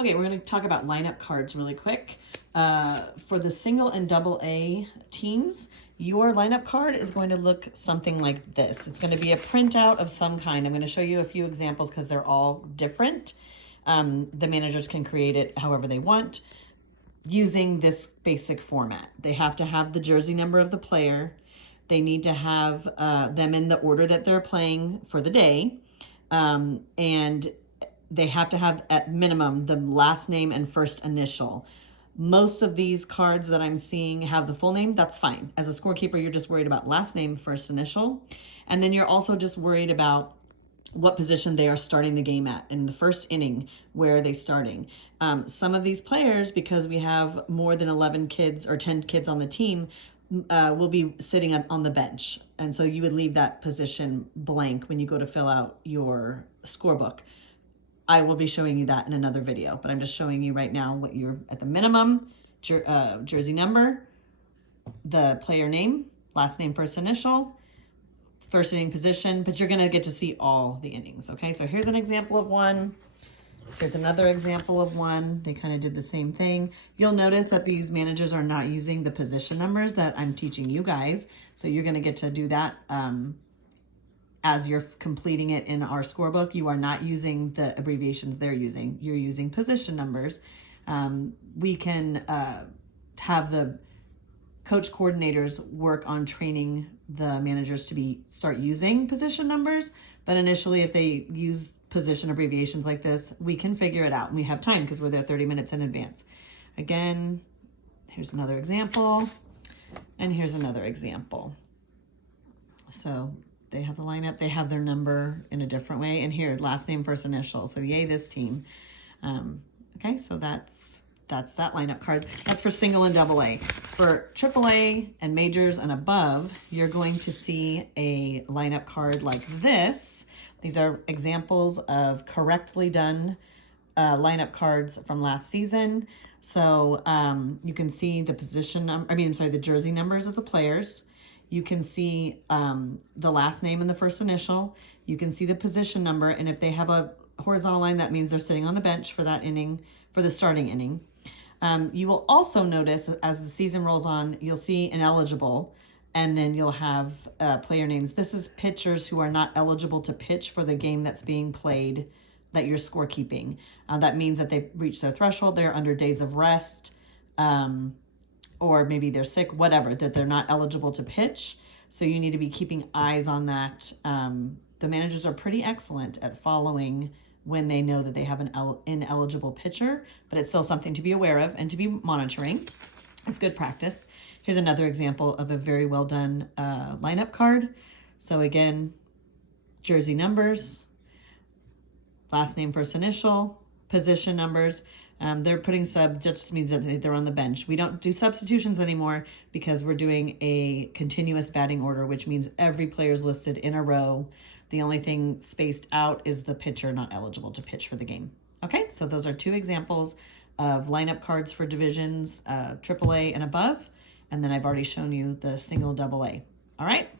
Okay, we're going to talk about lineup cards really quick. For the single and double A teams, your lineup card is going to look something like this. It's going to be a printout of some kind. I'm going to show you a few examples because they're all different. The managers can create it however they want using this basic format. They have to have the jersey number of the player. They need to have them in the order that they're playing for the day. And they have to have at minimum the last name and first initial. Most of these cards that I'm seeing have the full name. That's fine. As a scorekeeper, you're just worried about last name, first initial. And then you're also just worried about what position they are starting the game at in the first inning. Where are they starting? Some of these players, because we have more than 11 kids or 10 kids on the team, will be sitting on the bench. And so you would leave that position blank when you go to fill out your scorebook. I will be showing you that in another video, but I'm just showing you right now what you're at the minimum, jersey number, the player name, last name, first initial, first inning position, but you're going to get to see all the innings. Okay, so here's an example of one. Here's another example of one. They kind of did the same thing. You'll notice that these managers are not using the position numbers that I'm teaching you guys. So you're going to get to do that as you're completing it in our scorebook. You are not using the abbreviations they're using. You're using position numbers. We can have the coach coordinators work on training the managers to start using position numbers. But initially, if they use position abbreviations like this, we can figure it out. And we have time because we're there 30 minutes in advance. Again, here's another example. And here's another example. So they have the lineup, they have their number in a different way. And here, last name, first initial. So yay, this team. Okay, so that's that lineup card. That's for single and double A. For triple A and majors and above, you're going to see a lineup card like this. These are examples of correctly done lineup cards from last season. So you can see the the jersey numbers of the players. You can see the last name and the first initial. You can see the position number. And if they have a horizontal line, that means they're sitting on the bench for that inning, for the starting inning. You will also notice as the season rolls on, you'll see ineligible, and then you'll have player names. This is pitchers who are not eligible to pitch for the game that's being played that you're scorekeeping. That means that they've reached their threshold, they're under days of rest, or maybe they're sick, whatever, that they're not eligible to pitch. So you need to be keeping eyes on that. The managers are pretty excellent at following when they know that they have an ineligible pitcher, but it's still something to be aware of and to be monitoring. It's good practice. Here's another example of a very well done lineup card. So again, jersey numbers, last name, first initial, position numbers. They're putting sub, just means that they're on the bench. We don't do substitutions anymore because we're doing a continuous batting order, which means every player is listed in a row. The only thing spaced out is the pitcher not eligible to pitch for the game. Okay, so those are two examples of lineup cards for divisions, AAA and above. And then I've already shown you the single, double A. All right.